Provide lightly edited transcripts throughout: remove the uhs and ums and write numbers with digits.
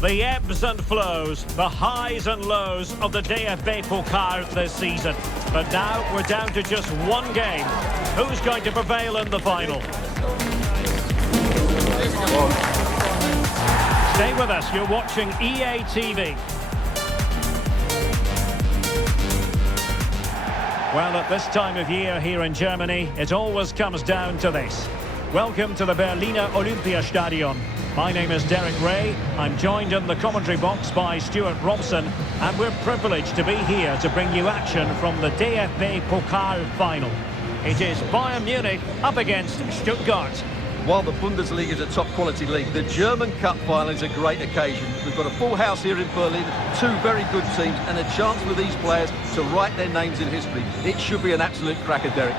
The ebbs and flows, the highs and lows of the DFB Pokal this season. But now we're down to just one game. Who's going to prevail in the final? Stay with us, you're watching EA TV. Well, at this time of year here in Germany, it always comes down to this. Welcome to the Berliner Olympiastadion. My name is Derek Ray. I'm joined in the commentary box by Stuart Robson, and we're privileged to be here to bring you action from the DFB Pokal final. It is Bayern Munich up against Stuttgart. While the Bundesliga is a top-quality league, the German Cup final is a great occasion. We've got a full house here in Berlin, two very good teams, and a chance for these players to write their names in history. It should be an absolute cracker, Derek.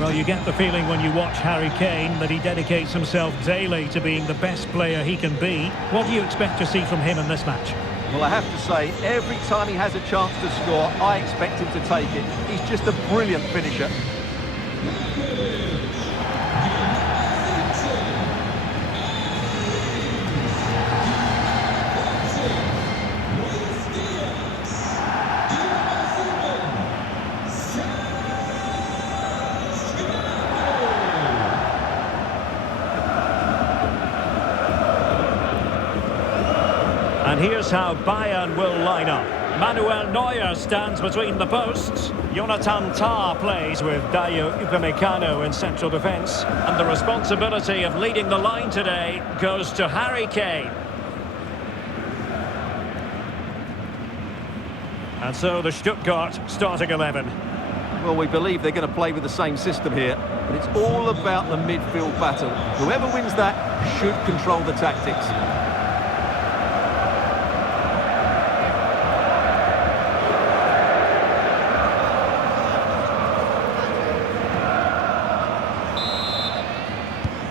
Well, you get the feeling when you watch Harry Kane that he dedicates himself daily to being the best player he can be. What do you expect to see from him in this match? Well, I have to say, every time he has a chance to score, I expect him to take it. He's just a brilliant finisher. And here's how Bayern will line up. Manuel Neuer stands between the posts. Jonathan Tah plays with Dayo Upamecano in central defence. And the responsibility of leading the line today goes to Harry Kane. And so the Stuttgart starting 11. Well, we believe they're going to play with the same system here, but it's all about the midfield battle. Whoever wins that should control the tactics.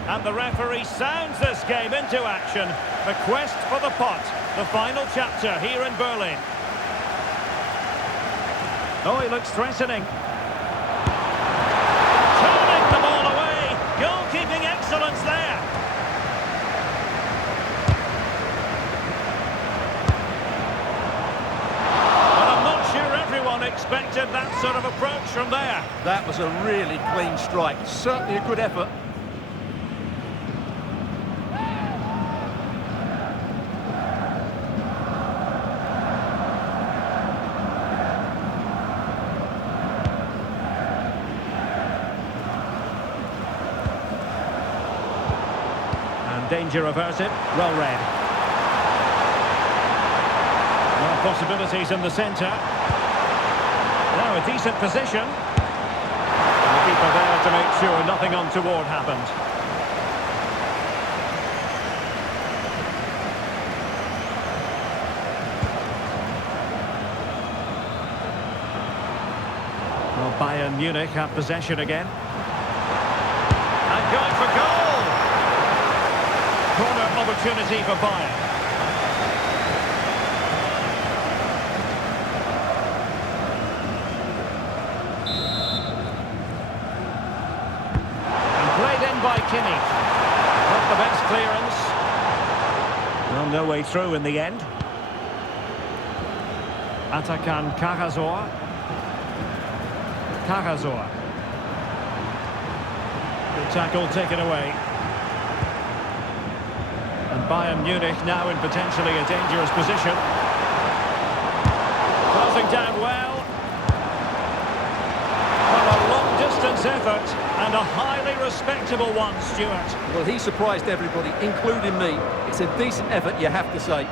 And the referee sounds this game into action. The quest for the pot, the final chapter here in Berlin. Oh, he looks threatening. Turning the ball away. Goalkeeping excellence there. But I'm not sure everyone expected that sort of approach from there. That was a really clean strike. Certainly a good effort. Danger averted, well read. Well, possibilities in the centre. Now a decent position. And the keeper there to make sure nothing untoward happened. Well, Bayern Munich have possession again. And going for goal! Corner opportunity for Bayern. And played in by Kimmich. Not the best clearance. Well, no way through in the end. Atakan Kahazor. Good tackle taken away. And Bayern Munich now in potentially a dangerous position. Closing down well. Well, a long-distance effort and a highly respectable one, Stuart. Well, he surprised everybody, including me. It's a decent effort, you have to say.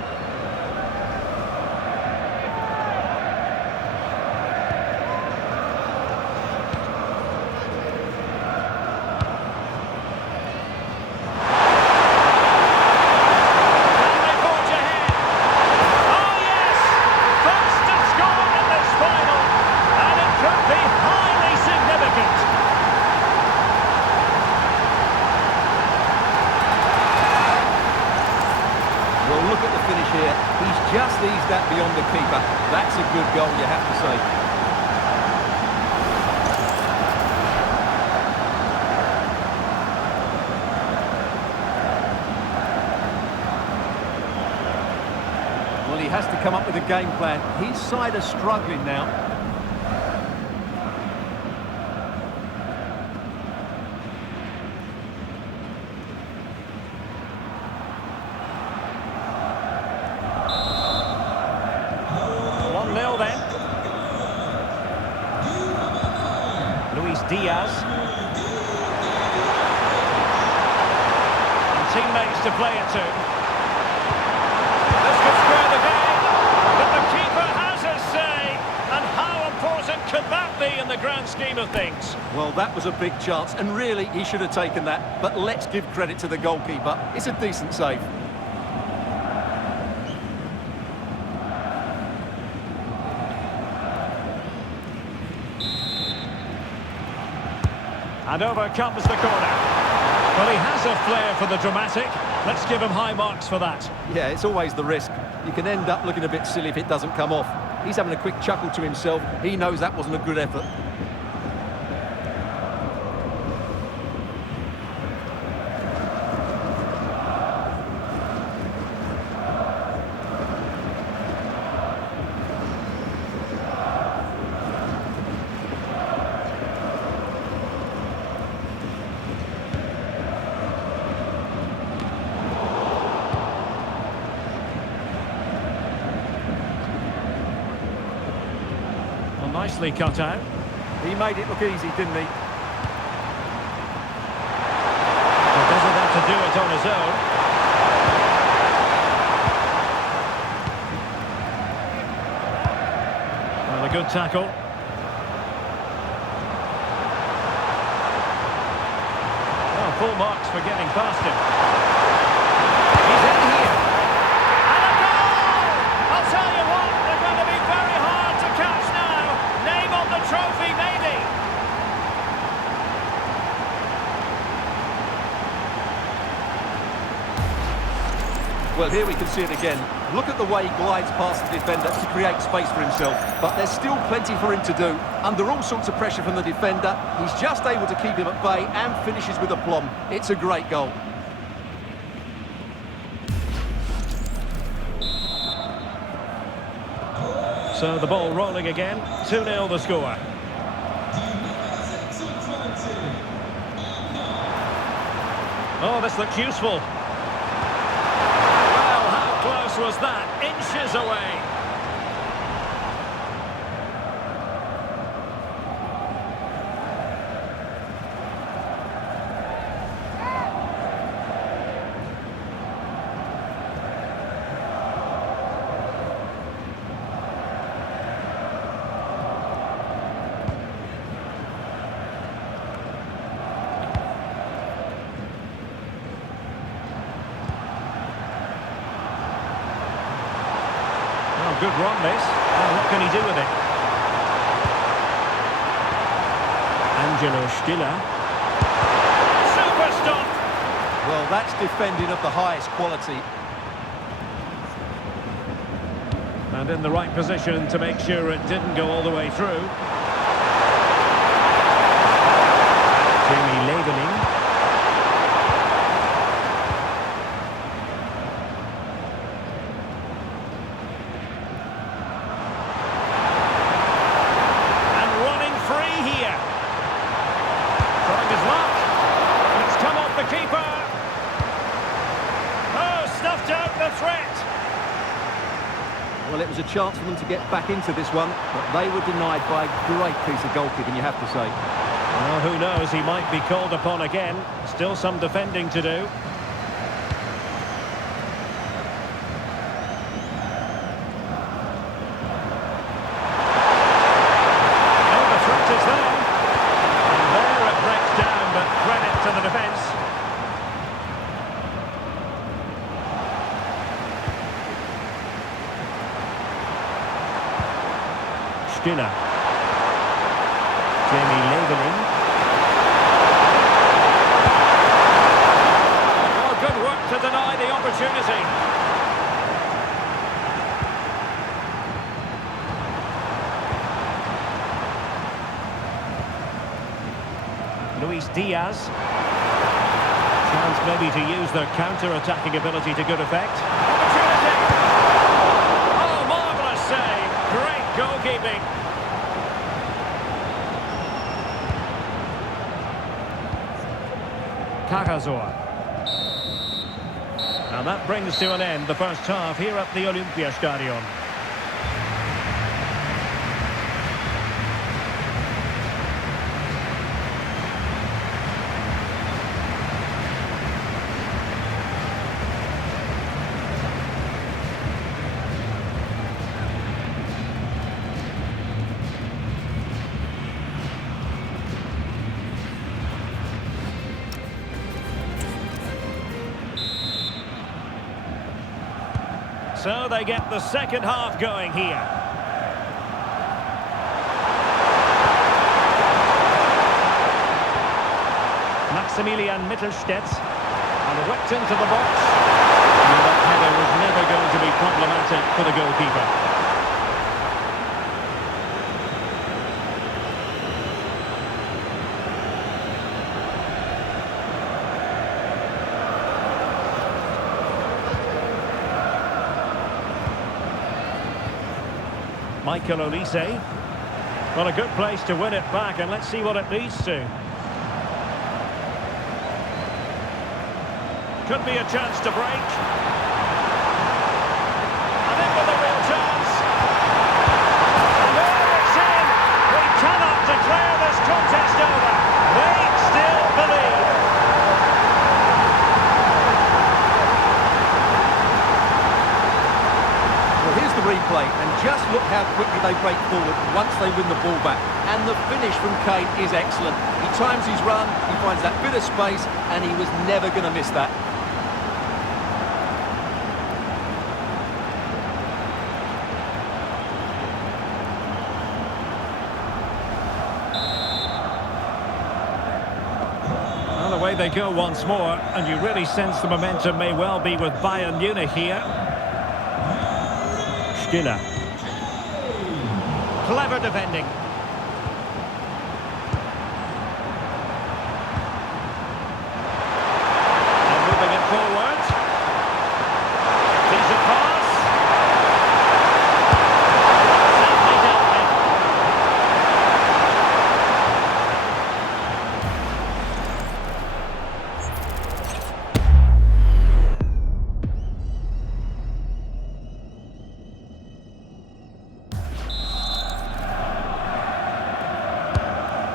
He's just eased that beyond the keeper. That's a good goal, you have to say. to come up with a game plan. His side are struggling now. Diaz. And teammates to play it to. This could square the game, but the keeper has his say. And how important could that be in the grand scheme of things? Well, that was a big chance, and really, he should have taken that. But let's give credit to the goalkeeper. It's a decent save. And over comes the corner. Well, he has a flair for the dramatic. Let's give him high marks for that. Yeah, it's always the risk. You can end up looking a bit silly if it doesn't come off. He's having a quick chuckle to himself. He knows that wasn't a good effort. Nicely cut out. He made it look easy, didn't he? He doesn't have to do it on his own. Well, a good tackle. Well, full marks for getting past him. He's in here. And a goal! I'll tell you what, they're going to be very hard to catch now. Name on the trophy, maybe. Well, here we can see it again. Look at the way he glides past the defender to create space for himself. But there's still plenty for him to do. Under all sorts of pressure from the defender, he's just able to keep him at bay and finishes with aplomb. It's a great goal. So the ball rolling again. 2-0 the score. Oh, this looks useful. Well, how close was that? Inches away. Good run, this. Well, what can he do with it? Angelo Stiller. Super stop! Well, that's defending of the highest quality. And in the right position to make sure it didn't go all the way through. Jamie Leveling. Well, it was a chance for them to get back into this one, but they were denied by a great piece of goalkeeping, you have to say. Well, who knows, he might be called upon again. Still some defending to do. Oh, the threat is there. And there it breaks down, but credit to the defence. Stiller. Jamie Leveling. Well, good work to deny the opportunity. Luis Diaz. Chance maybe to use their counter-attacking ability to good effect. Opportunity! Oh, Goalkeeping. Karasor. And that brings to an end the first half here at the Olympiastadion. So they get the second half going here. Maximilian Mittelstädt, and whipped into the box. And that header was never going to be problematic for the goalkeeper. Michael Olise. Well, a good place to win it back, and let's see what it leads to. Could be a chance to break. And in with a real chance. And there it's in. We cannot declare this contest over. They still believe. Well, here's the replay, and just look how quickly they break forward once they win the ball back. And the finish from Kane is excellent. He times his run, he finds that bit of space, and he was never going to miss that. Well, away they go once more, and you really sense the momentum may well be with Bayern Munich here. Stiller. Clever defending. And moving it forward. Decent pass. Safely dealt with.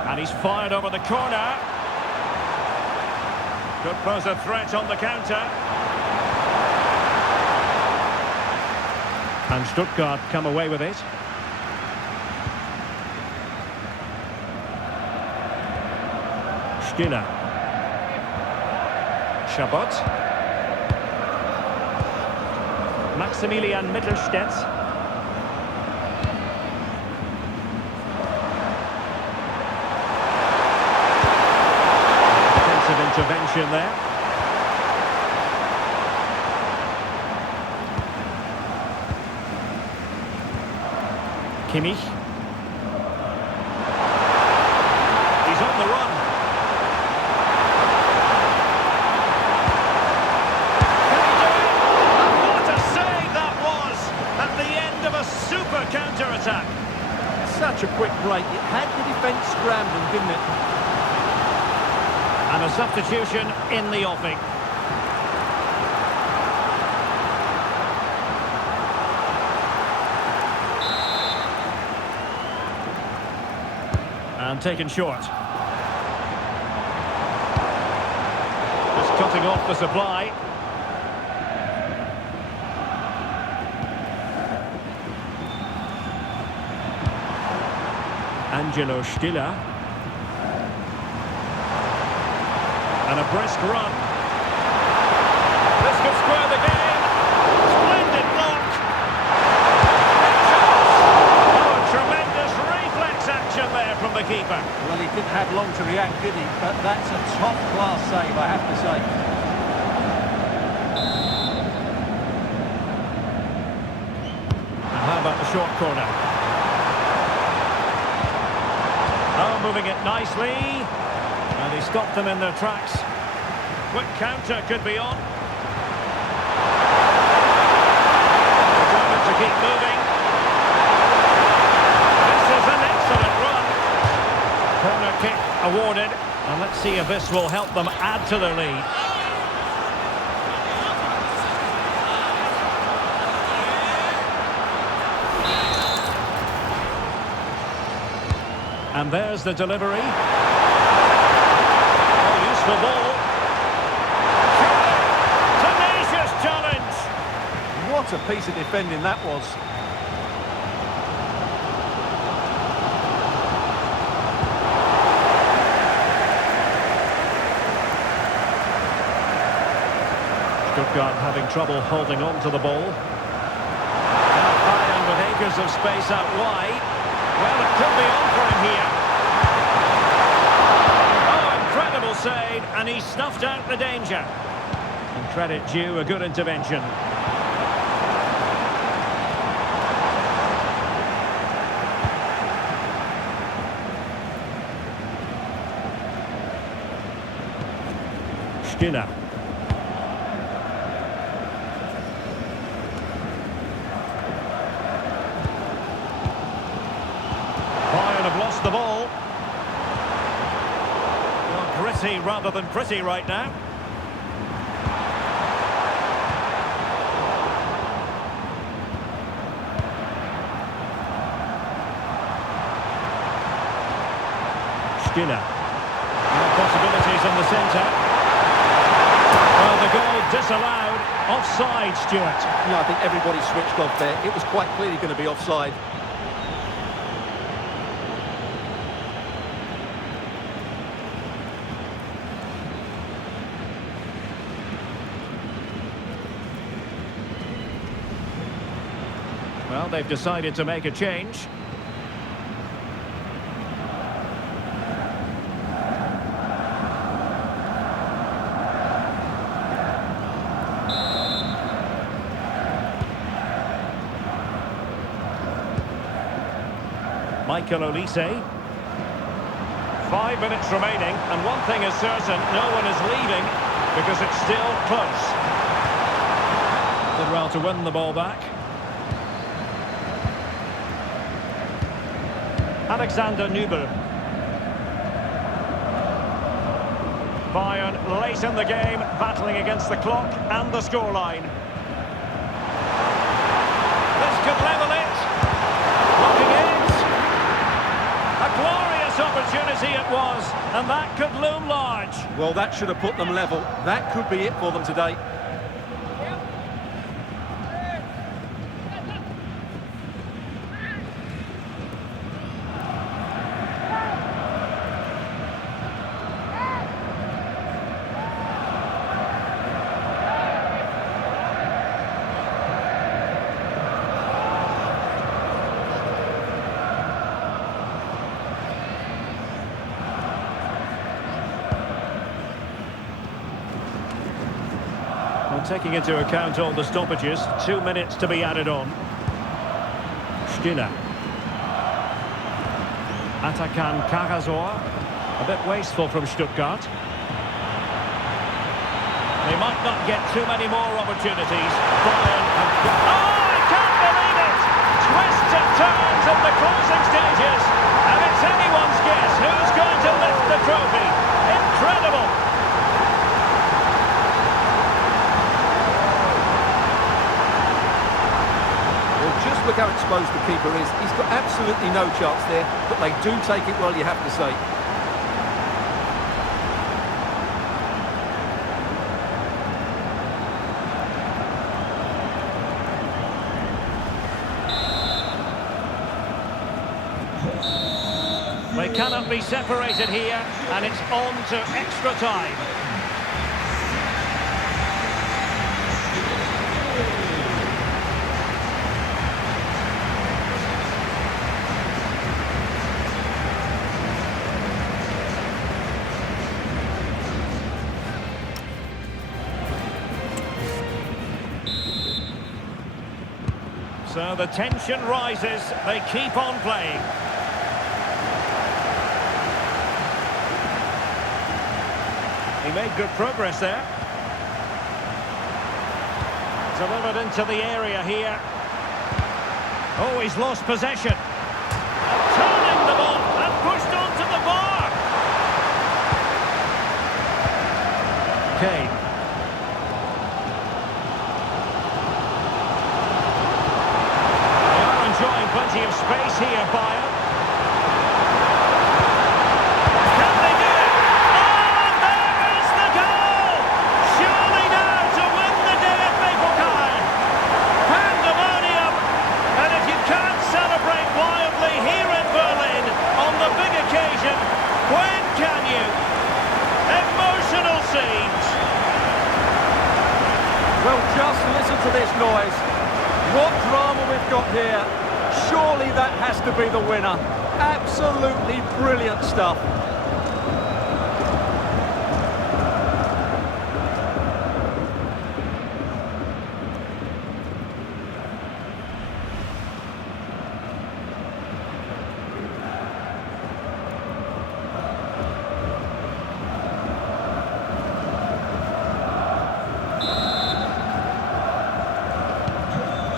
And he's fired over the corner. Could pose a threat on the counter. And Stuttgart come away with it. Stiller. Chabot. Maximilian Mittelstädt. Intervention there. Kimmich. He's on the run. Can he do it? And what a save that was at the end of a super counter-attack. Such a quick break. It had the defence scrambling, didn't it? And a substitution in the offing. And taken short. Just cutting off the supply. Angelo Stiller. And a brisk run. This could square the game. Splendid block. Oh, tremendous reflex action there from the keeper. Well, he didn't have long to react, did he? But that's a top-class save, I have to say. And how about the short corner? Oh, moving it nicely. And he stopped them in their tracks. Quick counter could be on. Determined to keep moving. And let's see if this will help them add to their lead. And there's the delivery. Oh, useful ball. Tenacious challenge. What a piece of defending that was. Stuttgart having trouble holding on to the ball. Now Bayern with acres of space out wide. Well, it could be on for him here. Oh, incredible save, and he snuffed out the danger. And credit due, a good intervention. Skinner. Have lost the ball. Well, gritty rather than pretty right now. Skinner. No possibilities in the centre. Well, the goal disallowed. Offside, Stuart. Yeah, I think everybody switched off there. It was quite clearly going to be offside. Well, they've decided to make a change. Michael Olise. 5 minutes remaining, and one thing is certain, no one is leaving because it's still close. Did well to win the ball back. Alexander Nübel. Bayern late in the game, battling against the clock and the scoreline. This could level it. Looking it. A glorious opportunity it was, and that could loom large. Well, that should have put them level. That could be it for them today. Taking into account all the stoppages, 2 minutes to be added on. Skinner. Atakan Karasor. A bit wasteful from Stuttgart. They might not get too many more opportunities. Bayern have got... Oh, I can't believe it! Twists and turns in the closing stages. And it's anyone's guess who's going to lift the trophy. Incredible! Just look how exposed the keeper is. He's got absolutely no chance there, but they do take it well, you have to say. They cannot be separated here, and it's on to extra time. So the tension rises, they keep on playing. He made good progress there. Delivered into the area here. Oh, he's lost possession. Turning the ball and pushed onto the bar. this noise. What drama we've got here. Surely that has to be the winner. Absolutely brilliant stuff.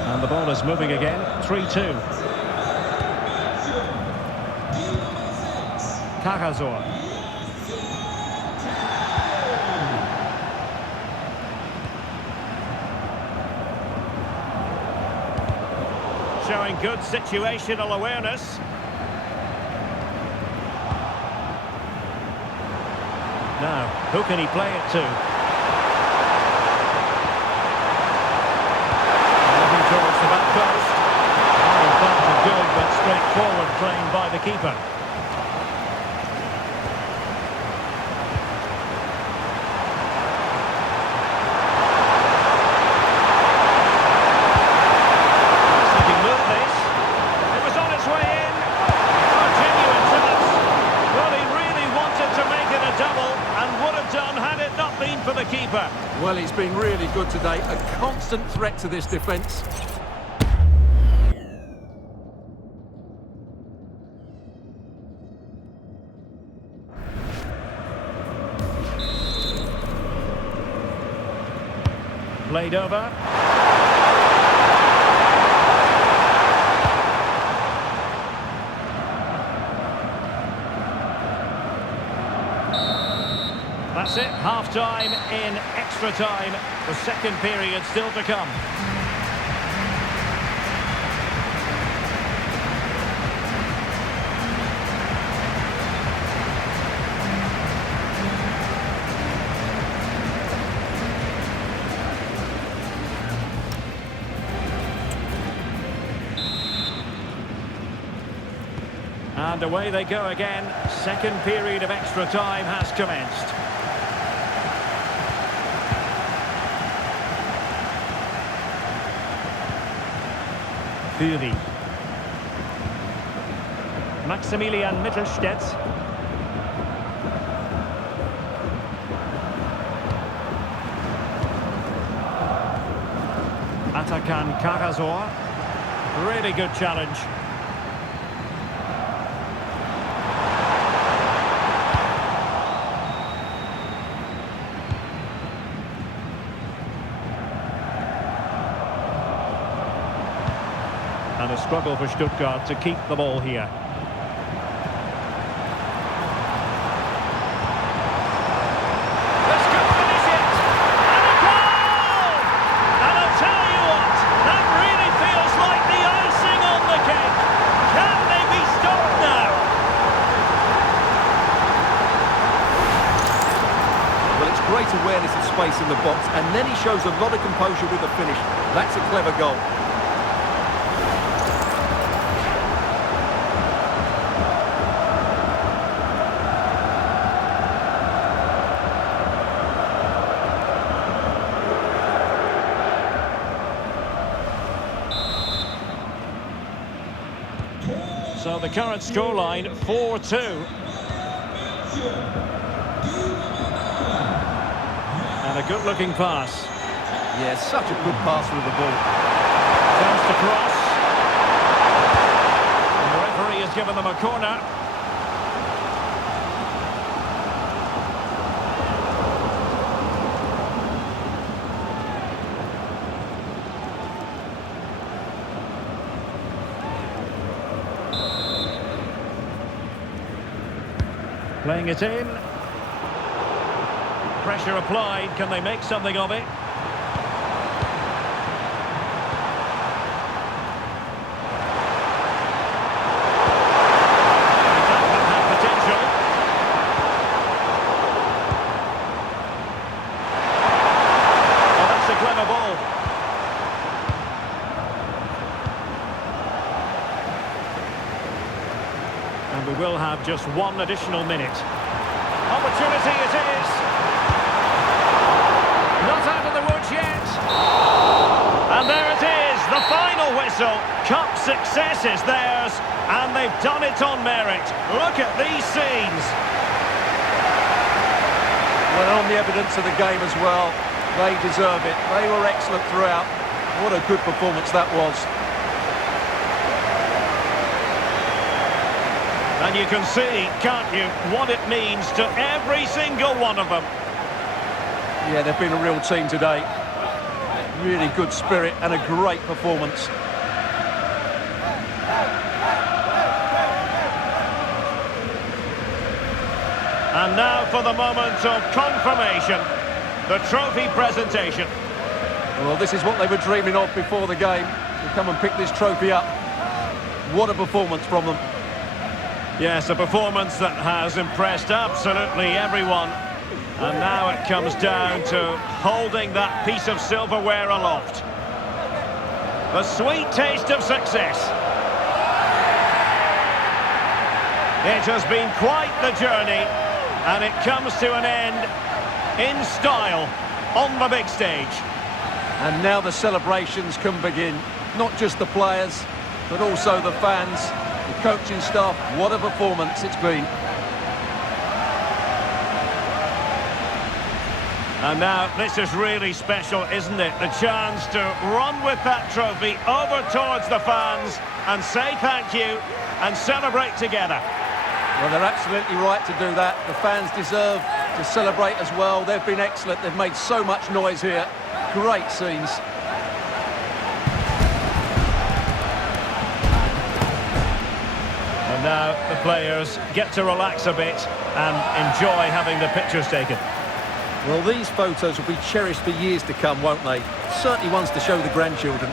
And the ball is moving again, 3-2. Karazor. Showing good situational awareness. Now, who can he play it to? Towards the back post. Oh, that's a good but straightforward claim by the keeper. He can move this. It was on its way in. A genuine chance. Well, he really wanted to make it a double and would have done had it not been for the keeper. Well, he's been really good today. A constant threat to this defence. Played over. That's it, half-time in extra time. The second period still to come. And away they go again. Second period of extra time has commenced. Fury. Maximilian Mittelstädt. Atakan Karazor. Really good challenge. And a struggle for Stuttgart to keep the ball here. Let's go finish it! And a goal! And I'll tell you what, that really feels like the icing on the cake. Can they be stopped now? Well, it's great awareness of space in the box, and then he shows a lot of composure with the finish. That's a clever goal. So the current scoreline, 4-2. And a good-looking pass. Yeah, such a good pass with the ball. Turns to cross. And the referee has given them a corner. Playing it in. Pressure applied. Can they make something of it? Potential. Oh, that's a clever ball. And we will have just one additional minute. Opportunity it is. Not out of the woods yet. whistle. Cup success is theirs, and they've done it on merit. Look at these scenes. Well, on the evidence of the game as well, they deserve it. They were excellent throughout. What a good performance that was. And you can see, can't you, what it means to every single one of them. Yeah, they've been a real team today. Really good spirit and a great performance. And now for the moment of confirmation, the trophy presentation. Well, this is what they were dreaming of before the game, to come and pick this trophy up. What a performance from them. Yes, a performance that has impressed absolutely everyone. And now it comes down to holding that piece of silverware aloft. The sweet taste of success. It has been quite the journey, and it comes to an end in style on the big stage. And now the celebrations can begin. Not just the players, but also the fans, the coaching staff. What a performance it's been. And now this is really special, isn't it? The chance to run with that trophy over towards the fans and say thank you and celebrate together. Well, they're absolutely right to do that. The fans deserve to celebrate as well. They've been excellent. They've made so much noise here. Great scenes. And now the players get to relax a bit and enjoy having the pictures taken. Well, these photos will be cherished for years to come, won't they? Certainly ones to show the grandchildren.